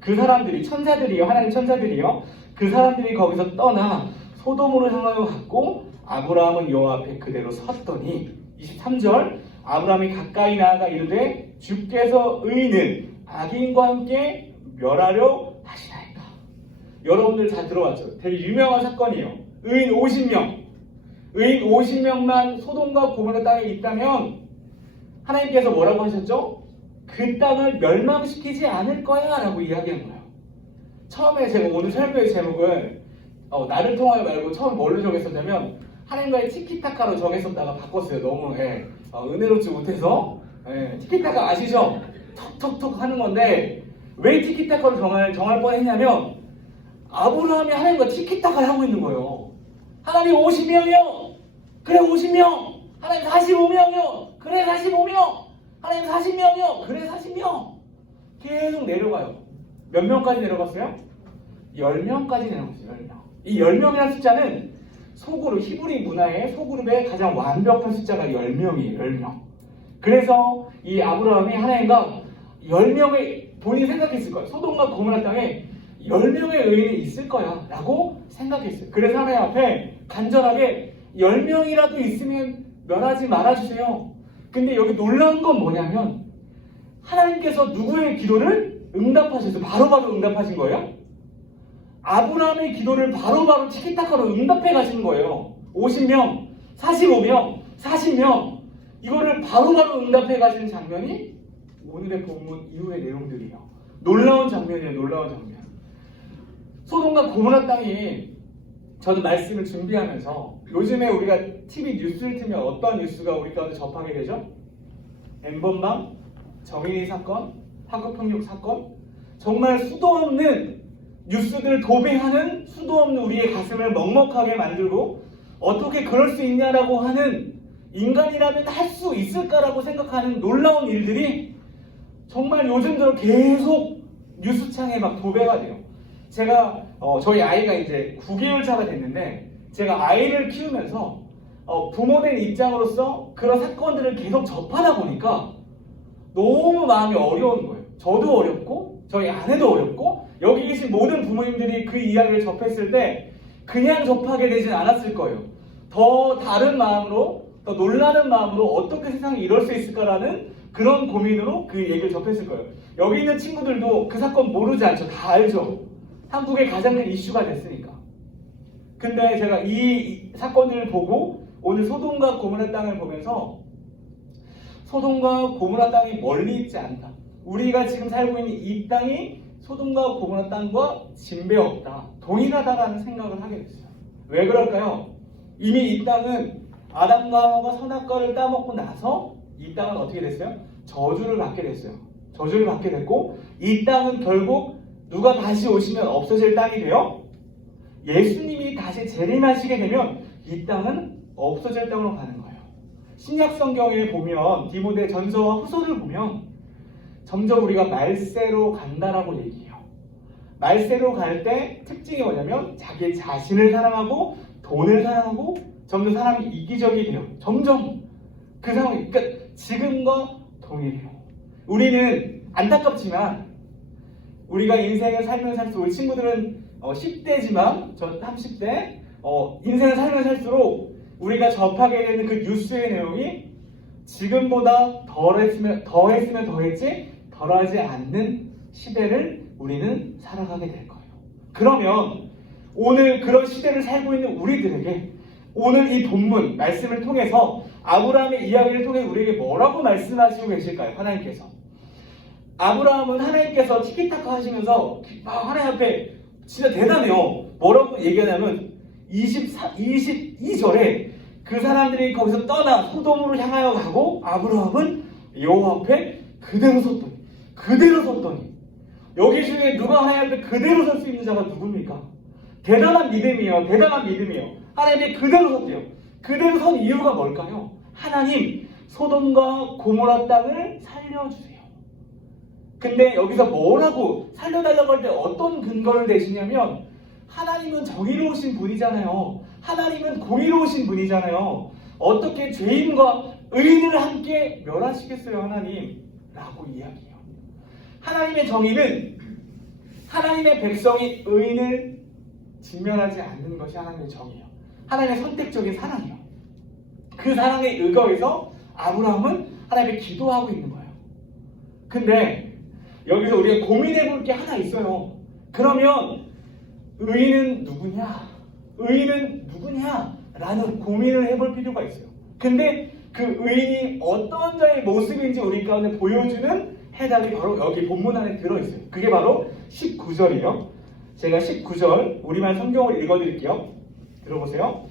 그 사람들이 천사들이요 하나님 천사들이요 그 사람들이 거기서 떠나 소돔으로 향하여 갔고 아브라함은 여호와 앞에 그대로 섰더니 23절 아브라함이 가까이 나아가 이르되 주께서 의인은 악인과 함께 멸하려 하시나이까. 여러분들 다 들어봤죠? 되게 유명한 사건이에요. 의인 50명 의인 50명만 소돔과 고모라 땅에 있다면 하나님께서 뭐라고 하셨죠? 그 땅을 멸망시키지 않을 거야 라고 이야기한 거예요. 처음에 제가 오늘 설교의 제목을 나를 통하여 말고 처음 뭘로 정했었냐면 하나님과의 티키타카로 정했었다가 바꿨어요. 너무 은혜롭지 못해서. 티키타카 아시죠? 톡톡톡 하는 건데 왜 티키타카로 정할 뻔했냐면 아브라함이 하나님과 티키타카를 하고 있는 거예요. 하나님 50명이요. 그래 50명. 하나님 45명이요. 그래 45명. 하나님 40명이요. 그래 40명. 계속 내려가요. 몇 명까지 내려갔어요? 10명까지 내려갔어요. 10명. 이 10명이라는 숫자는 소그룹, 히브리 문화의 소그룹의 가장 완벽한 숫자가 10명이에요. 10명. 그래서 이 아브라함이 하나님과 10명의 본인이 생각했을 거예요. 소돔과 고모라 땅에 10명의 의인이 있을 거야 라고 생각했어요. 그래서 하나님 앞에 간절하게 10명이라도 있으면 멸하지 말아주세요. 근데 여기 놀라운 건 뭐냐면 하나님께서 누구의 기도를 응답하셨어요. 바로바로 응답하신 거예요. 아브라함의 기도를 바로바로 티키타카로 응답해 가시는 거예요. 50명, 45명, 40명 이거를 바로바로 응답해 가시는 장면이 오늘의 본문 이후의 내용들이에요. 놀라운 장면이에요. 놀라운 장면. 소돔과 고모라 땅이 저는 말씀을 준비하면서 요즘에 우리가 TV 뉴스를 틀면 어떤 뉴스가 우리 가운데 접하게 되죠? 엠번방, 정인이 사건, 화급폭력 사건 정말 수도 없는 뉴스들을 도배하는 수도 없는 우리의 가슴을 먹먹하게 만들고 어떻게 그럴 수 있냐라고 하는 인간이라면 할 수 있을까라고 생각하는 놀라운 일들이 정말 요즘 들어 계속 뉴스창에 막 도배가 돼요. 제가 저희 아이가 이제 9개월 차가 됐는데 제가 아이를 키우면서 부모된 입장으로서 그런 사건들을 계속 접하다 보니까 너무 마음이 어려운 거예요. 저도 어렵고 저희 아내도 어렵고 여기 계신 모든 부모님들이 그 이야기를 접했을 때 그냥 접하게 되진 않았을 거예요. 더 다른 마음으로 더 놀라는 마음으로 어떻게 세상이 이럴 수 있을까라는 그런 고민으로 그 얘기를 접했을 거예요. 여기 있는 친구들도 그 사건 모르지 않죠. 다 알죠. 한국의 가장 큰 이슈가 됐으니까. 근데 제가 이 사건들을 보고 오늘 소돔과 고모라 땅을 보면서 소돔과 고모라 땅이 멀리 있지 않다. 우리가 지금 살고 있는 이 땅이 소돔과 고모라 땅과 진배 없다. 동일하다라는 생각을 하게 됐어요. 왜 그럴까요? 이미 이 땅은 아담과 하와가 선악과를 따먹고 나서 이 땅은 어떻게 됐어요? 저주를 받게 됐어요. 저주를 받게 됐고 이 땅은 결국 누가 다시 오시면 없어질 땅이 돼요. 예수님이 다시 재림하시게 되면 이 땅은 없어질 땅으로 가는 거예요. 신약 성경에 보면 디모데 전서와 후서를 보면 점점 우리가 말세로 간다라고 얘기해요. 말세로 갈 때 특징이 뭐냐면 자기 자신을 사랑하고 돈을 사랑하고 점점 사람이 이기적이 돼요. 점점 그 상황이 그러니까 지금과 동일해요. 우리는 안타깝지만 우리가 인생을 살면 살수록 우리 친구들은 10대지만 전 30대 인생을 살면 살수록 우리가 접하게 되는 그 뉴스의 내용이 지금보다 더했으면 더했지 덜하지 않는 시대를 우리는 살아가게 될 거예요. 그러면 오늘 그런 시대를 살고 있는 우리들에게 오늘 이 본문 말씀을 통해서 아브라함의 이야기를 통해 우리에게 뭐라고 말씀하시고 계실까요? 하나님께서 아브라함은 하나님께서 티키타카 하시면서 하나님 앞에 진짜 대단해요. 뭐라고 얘기하냐면 22절에 그 사람들이 거기서 떠나 소돔으로 향하여 가고 아브라함은 여호와 앞에 그대로 섰더니 여기 중에 누가 하나님 앞에 그대로 설 수 있는 자가 누굽니까? 대단한 믿음이에요. 하나님이 그대로 섰대요. 그대로 선 이유가 뭘까요? 하나님 소돔과 고모라 땅을 살려주세요. 근데 여기서 뭐라고 살려달라고 할 때 어떤 근거를 대시냐면 하나님은 정의로우신 분이잖아요. 하나님은 공의로우신 분이잖아요. 어떻게 죄인과 의인을 함께 멸하시겠어요 하나님? 라고 이야기해요. 하나님의 정의는 하나님의 백성이 의인을 직면하지 않는 것이 하나님의 정의예요. 하나님의 선택적인 사랑이에요. 그 사랑에 의거해서 아브라함은 하나님께 기도하고 있는 거예요. 근데 여기서 우리가 고민해 볼 게 하나 있어요. 그러면 의인은 누구냐? 라는 고민을 해볼 필요가 있어요. 근데 그 의인이 어떤 자의 모습인지 우리 가운데 보여주는 해답이 바로 여기 본문 안에 들어있어요. 그게 바로 19절이에요. 제가 19절 우리말 성경을 읽어드릴게요. 들어보세요.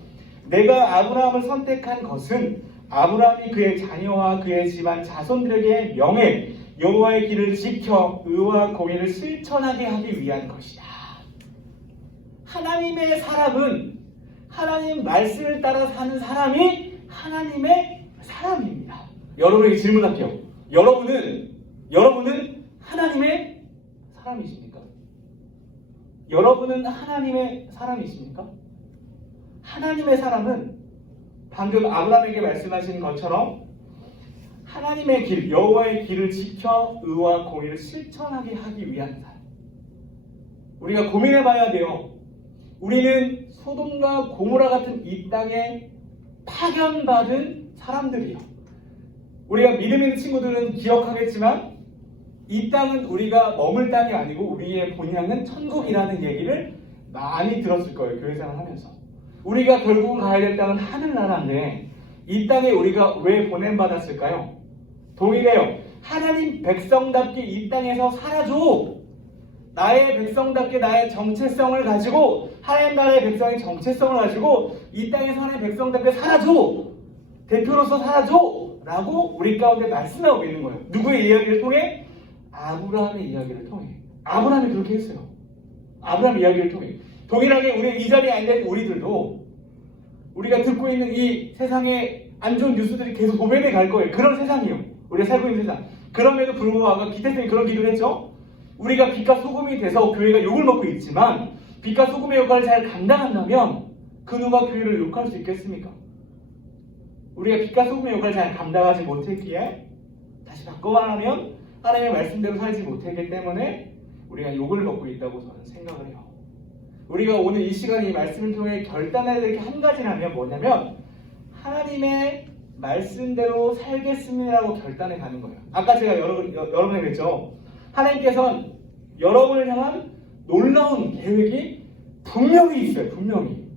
내가 아브라함을 선택한 것은 아브라함이 그의 자녀와 그의 집안 자손들에게 명해 여호와의 길을 지켜 의와 공의를 실천하게 하기 위한 것이다. 하나님의 사람은 하나님 말씀을 따라 사는 사람이 하나님의 사람입니다. 여러분에게 질문할게요. 여러분은 하나님의 사람이십니까? 여러분은 하나님의 사람이십니까? 하나님의 사람은 방금 아브라함에게 말씀하신 것처럼 하나님의 길, 여호와의 길을 지켜 의와 공의를 실천하게 하기 위한 사람. 우리가 고민해봐야 돼요. 우리는 소돔과 고모라 같은 이 땅에 파견받은 사람들이에요. 우리가 믿음 있는 친구들은 기억하겠지만 이 땅은 우리가 머물 땅이 아니고 우리의 본향은 천국이라는 얘기를 많이 들었을 거예요. 교회생활 하면서. 우리가 결국은 가야 될 땅은 하늘나라인데 이 땅에 우리가 왜 보냄받았을까요? 동일해요. 하나님 백성답게 이 땅에서 살아줘. 나의 백성답게 나의 정체성을 가지고 하나님 나라의 백성의 정체성을 가지고 이 땅에서 하나님 백성답게 살아줘. 대표로서 살아줘. 라고 우리 가운데 말씀하고 있는 거예요. 누구의 이야기를 통해? 아브라함의 이야기를 통해. 아브라함이 그렇게 했어요. 아브라함 이야기를 통해. 동일하게 우리 이 자리에 앉은 우리들도 우리가 듣고 있는 이 세상에 안 좋은 뉴스들이 계속 도배돼 갈 거예요. 그런 세상이에요. 우리가 살고 있는 세상. 그럼에도 불구하고 기태생이 그런 기도를 했죠. 우리가 빛과 소금이 돼서 교회가 욕을 먹고 있지만 빛과 소금의 역할을 잘 감당한다면 그 누가 교회를 욕할 수 있겠습니까? 우리가 빛과 소금의 역할을 잘 감당하지 못했기에 다시 바꿔 말하면 하나님의 말씀대로 살지 못했기 때문에 우리가 욕을 먹고 있다고 저는 생각을 해요. 우리가 오늘 이 시간에 이 말씀을 통해 결단해야 될 게 한 가지라면 뭐냐면 하나님의 말씀대로 살겠습니다라고 결단해 가는 거예요. 아까 제가 여러분에게 그랬죠. 하나님께서는 여러분을 향한 놀라운 계획이 분명히 있어요. 분명히.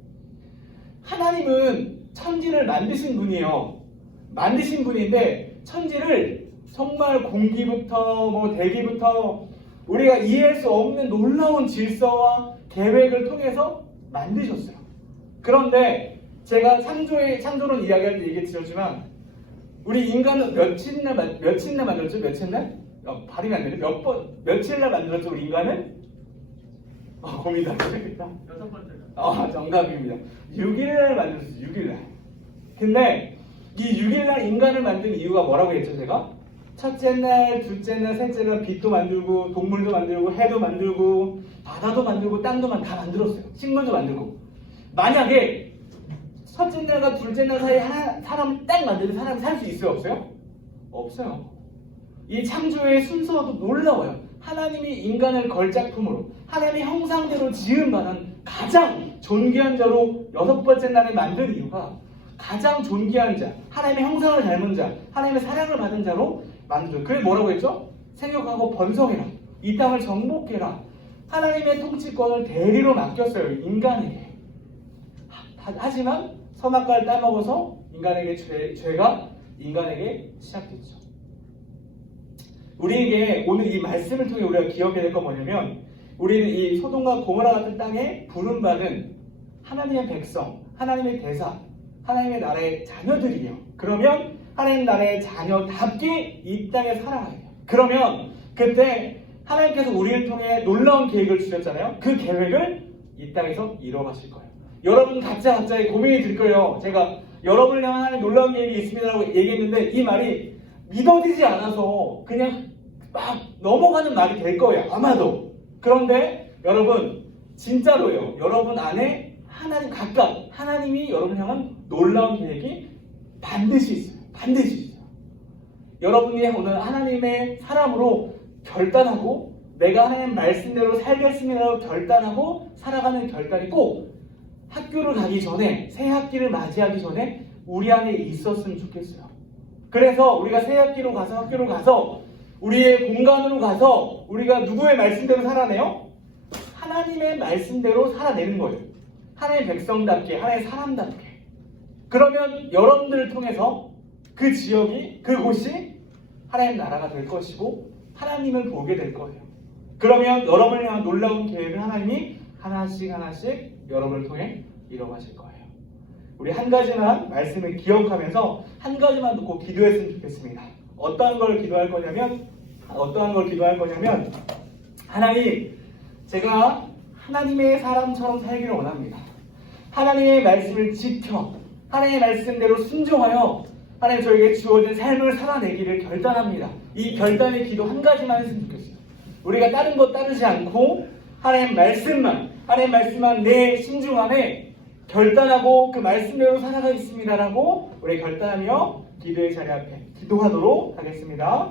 하나님은 천지를 만드신 분이에요. 만드신 분인데 천지를 정말 공기부터 대기부터 우리가 이해할 수 없는 놀라운 질서와 계획을 통해서 만드셨어요. 그런데 제가 창조론 이야기할 때 얘기했지만 우리 인간은 며칠이나 만들었죠? 며칠날? 발음이 안 되네. 며칠날 만들었죠? 우리 인간은? 고민도 안 되겠다. 6번째가. 정답입니다. 6일날 만들었어요. 6일날. 근데 이 6일날 인간을 만든 이유가 뭐라고 했죠? 제가? 첫째 날, 둘째 날, 셋째 날 빛도 만들고 동물도 만들고 해도 만들고 바다도 만들고 땅도 다 만들었어요. 식물도 만들고. 만약에 첫째 날과 둘째 날 사이에 사람을 딱 만드는 사람이 살 수 있어요? 없어요? 없어요. 이 창조의 순서도 놀라워요. 하나님이 인간을 걸작품으로 하나님의 형상대로 지음받은 가장 존귀한 자로 6번째 날에 만든 이유가 가장 존귀한 자, 하나님의 형상을 닮은 자, 하나님의 사랑을 받은 자로 만들어요. 그게 뭐라고 했죠? 생육하고 번성해라. 이 땅을 정복해라. 하나님의 통치권을 대리로 맡겼어요. 인간에게. 하지만 선악과를 따먹어서 인간에게 죄가 인간에게 시작됐죠. 우리에게 오늘 이 말씀을 통해 우리가 기억해야 될 건 뭐냐면 우리는 이 소돔과 고모라 같은 땅에 부름받은 하나님의 백성, 하나님의 대사, 하나님의 나라의 자녀들이에요. 그러면 하나님 나라의 자녀답게 이 땅에 살아가야 돼요. 그러면 그때 하나님께서 우리를 통해 놀라운 계획을 주셨잖아요. 그 계획을 이 땅에서 이뤄가실 거예요. 여러분 각자의 고민이 들 거예요. 제가 여러분을 향한 하나님의 놀라운 계획이 있습니다라고 얘기했는데 이 말이 믿어지지 않아서 그냥 막 넘어가는 말이 될 거예요. 아마도. 그런데 여러분 진짜로요. 여러분 안에 하나님이 여러분을 향한 놀라운 계획이 반드시 있어요. 반드시 있어요. 여러분이 오늘 하나님의 사람으로 결단하고 내가 하나님 말씀대로 살겠습니다라고 결단하고 살아가는 결단이 꼭 학교를 가기 전에 새 학기를 맞이하기 전에 우리 안에 있었으면 좋겠어요. 그래서 우리가 새 학교로 가서 우리의 공간으로 가서 우리가 누구의 말씀대로 살아내요? 하나님의 말씀대로 살아내는 거예요. 하나님의 백성답게, 하나님의 사람답게. 그러면 여러분들을 통해서 그 지역이, 그곳이 하나님 나라가 될 것이고 하나님을 보게 될 거예요. 그러면 여러분을 향한 놀라운 계획을 하나님이 하나씩 여러분을 통해 이뤄가실 거예요. 우리 한 가지만 말씀을 기억하면서 한 가지만 놓고 기도했으면 좋겠습니다. 어떠한 걸 기도할 거냐면 하나님, 제가 하나님의 사람처럼 살기를 원합니다. 하나님의 말씀을 지켜 하나님의 말씀대로 순종하여 하나님 저에게 주어진 삶을 살아내기를 결단합니다. 이 결단의 기도 한 가지만 했으면 좋겠어요. 우리가 다른 것 따르지 않고 하나님 말씀만 내 심중 안에 결단하고 그 말씀대로 살아가겠습니다라고 우리 결단하며 기도의 자리 앞에 기도하도록 하겠습니다.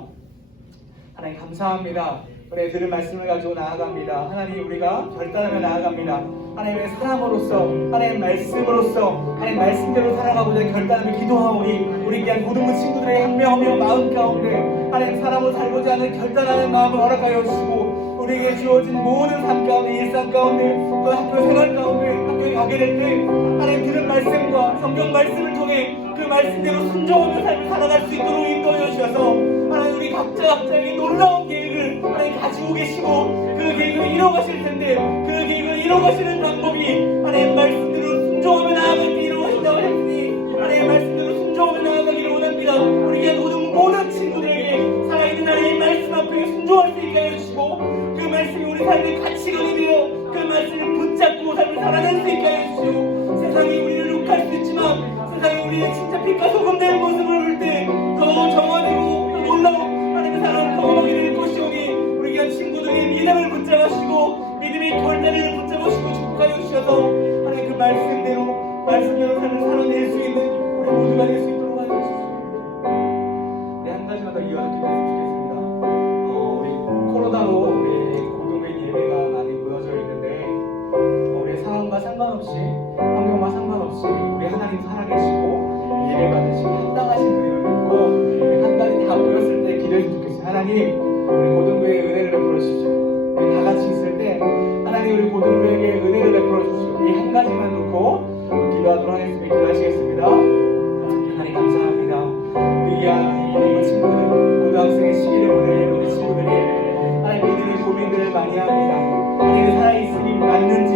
하나님 감사합니다. 우리 들은 말씀을 가지고 나아갑니다. 하나님 우리가 결단하며 나아갑니다. 하나님의 사람으로서 하나님의 말씀으로서 하나님의 말씀대로 살아가고자 결단하며 기도하오니 우리 귀한 고등부 친구들의 한 명 한 명 마음 가운데 하나님 사람으로 살고자 하는 결단하는 마음을 허락하여 주시고 우리에게 주어진 모든 삶 가운데 일상 가운데 또 학교 생활 가운데 학교에 가게 될 때 하나님 들은 말씀과 성경 말씀을 통해 그 말씀대로 순종하며 삶을 살아갈 수 있도록 인도해 주셔서 하나님 우리 각자에게 놀라운 계획을 하나님 가지고 계시고 그 계획을 이뤄가실 텐데 그 계획을 이뤄가시는 방법이 하나님 말씀대로 순종하며 나아갈 때 이루어진다고 했으니 하나님 말씀대로 순종하며 나아가기를 원합니다. 우리에게 모든 친구들에게 살아있는 하나님 말씀 앞에 순종할 수 있게 해주시고 그 말씀이 우리 삶의 가치관이 되어 그 말씀을 붙잡고 삶을 살아낼 수 있게 해주시고 세상이 우리를 욕할 수 있지만 세상이 우리의 진짜 빛과 소금 된 모습을 볼 때 더 정화되고 놀라운 하나님의 사랑을 경험하게 될 것이오니 우리 귀한 친구들의 믿음을 붙잡으시고 믿음의 결단을 붙잡으시고 축복하여 주셔서 하나님 그 말씀대로 삶을 살아낼 수 있는 우리 모두가 될 수 있도록 하여 주시옵소서. 우리 한 가지만 더 이어서 기도했으면 좋겠습니다. 우리 코로나로 우리 고등부 예배가 많이 무너져 있는데 우리의 상황과 상관없이 환경과 상관없이 우리 하나님 살아계시고 예배 받으시고 합당하신 분을 믿고 우리 한 가지 다 모였을 때 기도했으면 좋겠어요. 하나님 우리 고등부의 은혜를 베풀어 주십시오. 우리 다 같이 있을 때 하나님 우리 고등부에게 은혜를 베풀어 주십시오. 이 한 가지만 놓고 기도하도록 하겠습니다. 기도하시겠습니다. 하나님 감사합니다. 우리 귀한 고등부 친구들 고등학생의 시기를 보내는 우리 친구들이 하나님 믿음의 고민들을 많이 합니다. 하나님 살아있음이 맞는지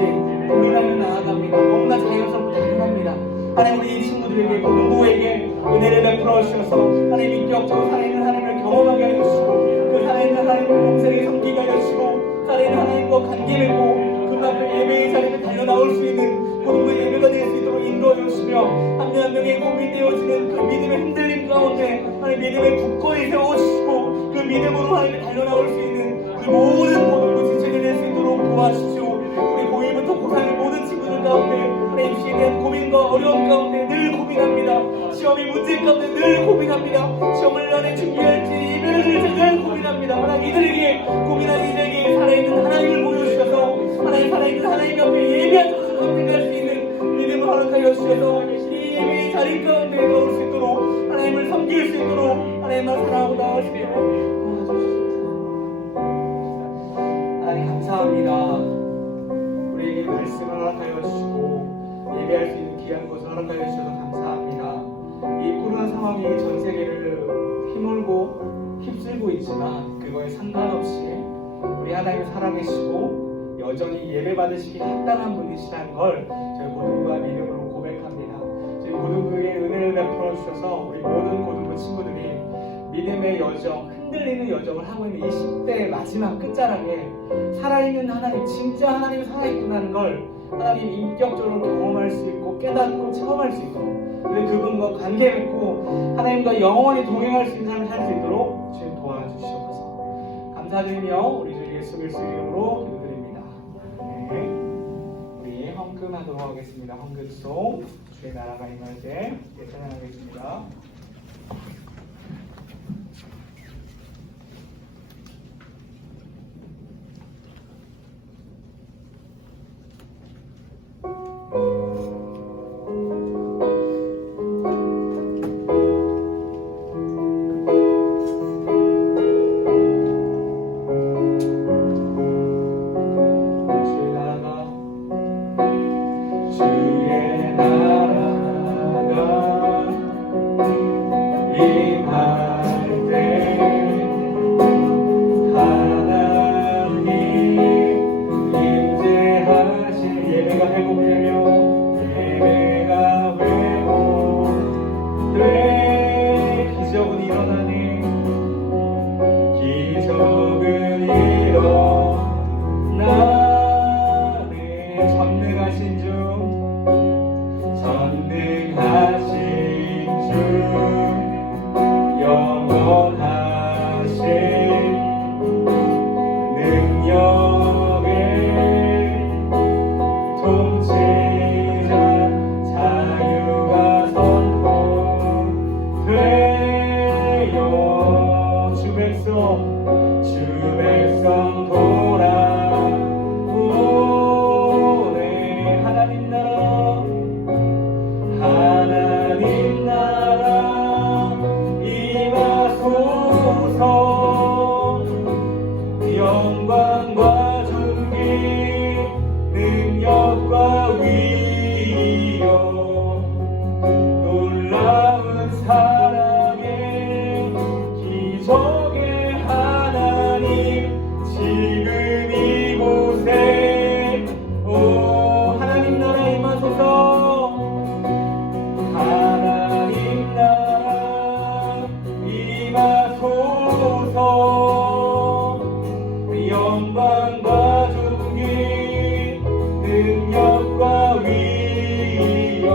고민하며 나아갑니다. 너무나 자연스럽고 당연합니다. 하나님 우리 친구들에게 고등부에게 은혜를 베풀어 주셔서 하나님 인격적으로 살아있는 하나님을 경험하게 해주시고 그 살아있는 하나님을 동생에게 섬기게 해주시고 살아있는 하나님과 관계 맺고 그 앞에 예배의 자리에 달려나올 수 있는 고등부 예배가 될 수 있도록 인도해 주시며 한 명 한 명의 고민되어지는 그 믿음의 흔들림 가운데 하나님 믿음의 굳건히 세워주시고 그 믿음으로 하나님 달려나올 수 있는 그 모든 고등부 지체를 낼 수 있도록 도와주십시오. 우리 고1부터 고3의 모든 친구들 가운데 하나님 시에 대한 고민과 어려움 가운데 늘 고민합니다. 시험의 문제 가운데 늘 고민합니다. 시험을 연애 준비할지 예배를 드릴지 늘 고민합니다. 하나님 이들에게 고민한 이들에게 살아있는 하나님을 보여주셔서 하나님 살아있는 하나님 앞에 예배하는 것을 선택할 수 있는 믿음을 허락하여 주셔서 이 예배의 자리 가운데 넣을 수 있도록 하나님을 섬길 수 있도록 하나님만 사랑하고 나아가시며 하나님 감사합니다. 우리에게 말씀을 허락하여 주시고 예배할 수 있는 귀한 곳을 허락하여 주셔서 감사합니다. 이 코로나 상황이 전 세계를 휘몰고 휩쓸고 있지만 그거에 상관없이 우리 하나님 살아계시고 여전히 예배 받으시기 합당한 분이시라는 걸 저희 고등부가 믿음으로 고백합니다. 저희 고등부의 은혜를 베풀어 주셔서 우리 모든 고등부 친구들이 믿음의 여정, 흔들리는 여정을 하고 있는 20대의 마지막 끝자락에 살아있는 하나님, 진짜 하나님 살아있구나는 걸 하나님 인격적으로 경험할 수 있고 깨닫고 체험할 수 있도록 그리고 그분과 관계 맺고 하나님과 영원히 동행할 수 있는 삶을 살 수 있도록 주님 도와주시옵소서. 감사드리며 우리 주 예수 그리스도 이름으로 기도드립니다. 네. 우리 헌금하도록 하겠습니다. 헌금송 주의 나라가 임할 때 찬양하겠습니다. 주의 나라가 있어 주 백성 돌아오네. 하나님 나라 임하소서. 영광과 존귀 능력과 위엄 놀라운 사랑의 기적의 하나님 지금 이곳에 하나님 나라 임하소서. 하나님 나라 임하소서. 영광과 존귀 능력과 위엄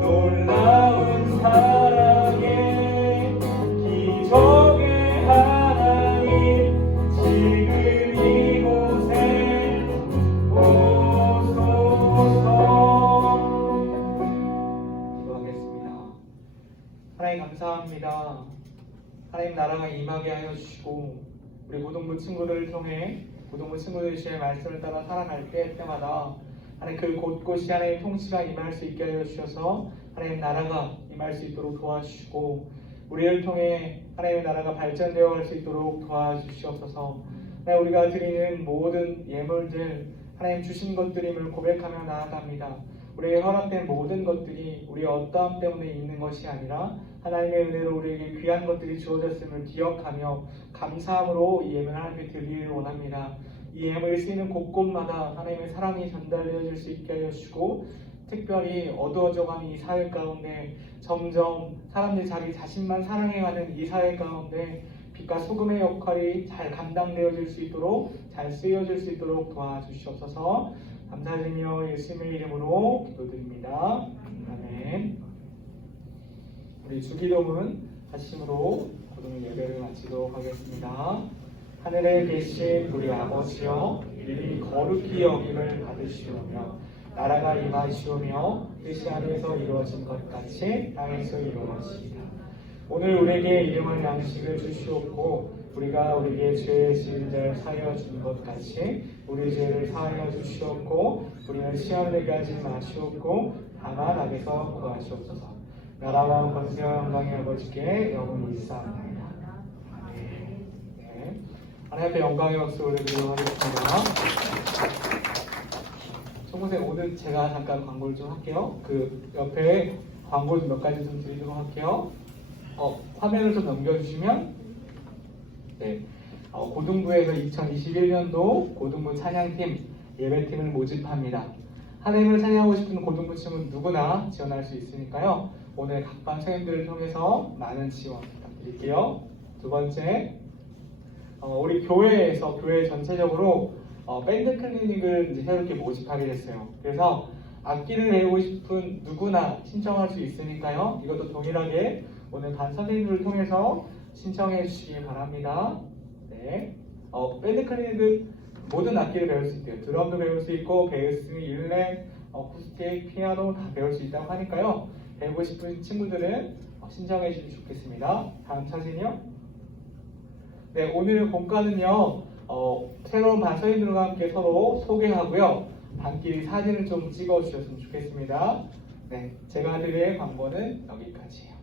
놀라운 사랑의 기적의 하나님 지금 이곳에 오소서. 기도하겠습니다. 하나님 감사합니다. 하나님 나라가 임하게 하여 주시고 우리 고등부 친구들을 통해 고등부 친구들이 주의 말씀을 따라 살아갈 때마다 하나님 그 곳곳이 하나님의 통치가 임할 수 있게 하여 주셔서 하나님 나라가 임할 수 있도록 도와주시고 우리를 통해 하나님의 나라가 발전되어 갈 수 있도록 도와주시옵소서. 하나님 우리가 드리는 모든 예물들 하나님 주신 것들임을 고백하며 나아갑니다. 우리에게 허락된 모든 것들이 우리의 어떠함 때문에 있는 것이 아니라 하나님의 은혜로 우리에게 귀한 것들이 주어졌음을 기억하며 감사함으로 이 예물을 하나님께 드리기를 원합니다. 이 예물이 쓰이는 곳곳마다 하나님의 사랑이 전달되어질 수 있게 하여 주시고 특별히 어두워져가는 이 사회 가운데 점점 사람들이 자기 자신만 사랑해가는 이 사회 가운데 빛과 소금의 역할이 잘 감당되어질 수 있도록 잘 쓰여질 수 있도록 도와주시옵소서. 감사드리며 예수님의 이름으로 기도드립니다. 아멘. 우리 주기도문 하심으로 고등 예배를 마치도록 하겠습니다. 하늘에 계신 우리 아버지여 이름이 거룩히 여김을 받으시오며 나라가 임하시오며 뜻이 하늘에서 이루어진 것 같이 땅에서 이루어지이다. 오늘 우리에게 일용할 양식을 주시옵고 우리가 우리에게 죄의 지은 자를 사하여 준 것 같이 우리 죄를 사하여 주시옵고 우리는 시험에 가지 마시옵고 다만 악에서 구하시옵소서. 나라와 권세와 영광의 아버지께 영원히 있사옵나이다. 아멘. 네. 하나님 앞에 영광의 박수 올려드리도록 하겠습니다. 총무생 오늘 제가 잠깐 광고를 좀 할게요. 그 옆에 광고 몇 가지 좀 드리도록 할게요. 화면을 좀 넘겨주시면 네. 고등부에서 2021년도 고등부 찬양팀 예배팀을 모집합니다. 하나님을 찬양하고 싶은 고등부 친구는 누구나 지원할 수 있으니까요. 오늘 각반 선생님들을 통해서 많은 지원 부탁드릴게요. 두 번째, 우리 교회에서 교회 전체적으로 밴드 클리닉을 이제 새롭게 모집하게 됐어요. 그래서 악기를 배우고 싶은 누구나 신청할 수 있으니까요. 이것도 동일하게 오늘 반 선생님들을 통해서 신청해 주시기 바랍니다. 네. 밴드 클리닉은 모든 악기를 배울 수 있대요. 드럼도 배울 수 있고 베이스, 율렉, 어쿠스틱, 피아노 다 배울 수 있다고 하니까요. 배우고 싶은 친구들은 신청해 주시면 좋겠습니다. 다음 사진이요. 네, 오늘 본과는요. 새로운 반 선생님들과 함께 서로 소개하고요. 반끼리 사진을 좀 찍어 주셨으면 좋겠습니다. 네, 제가 드릴 광고는 여기까지예요.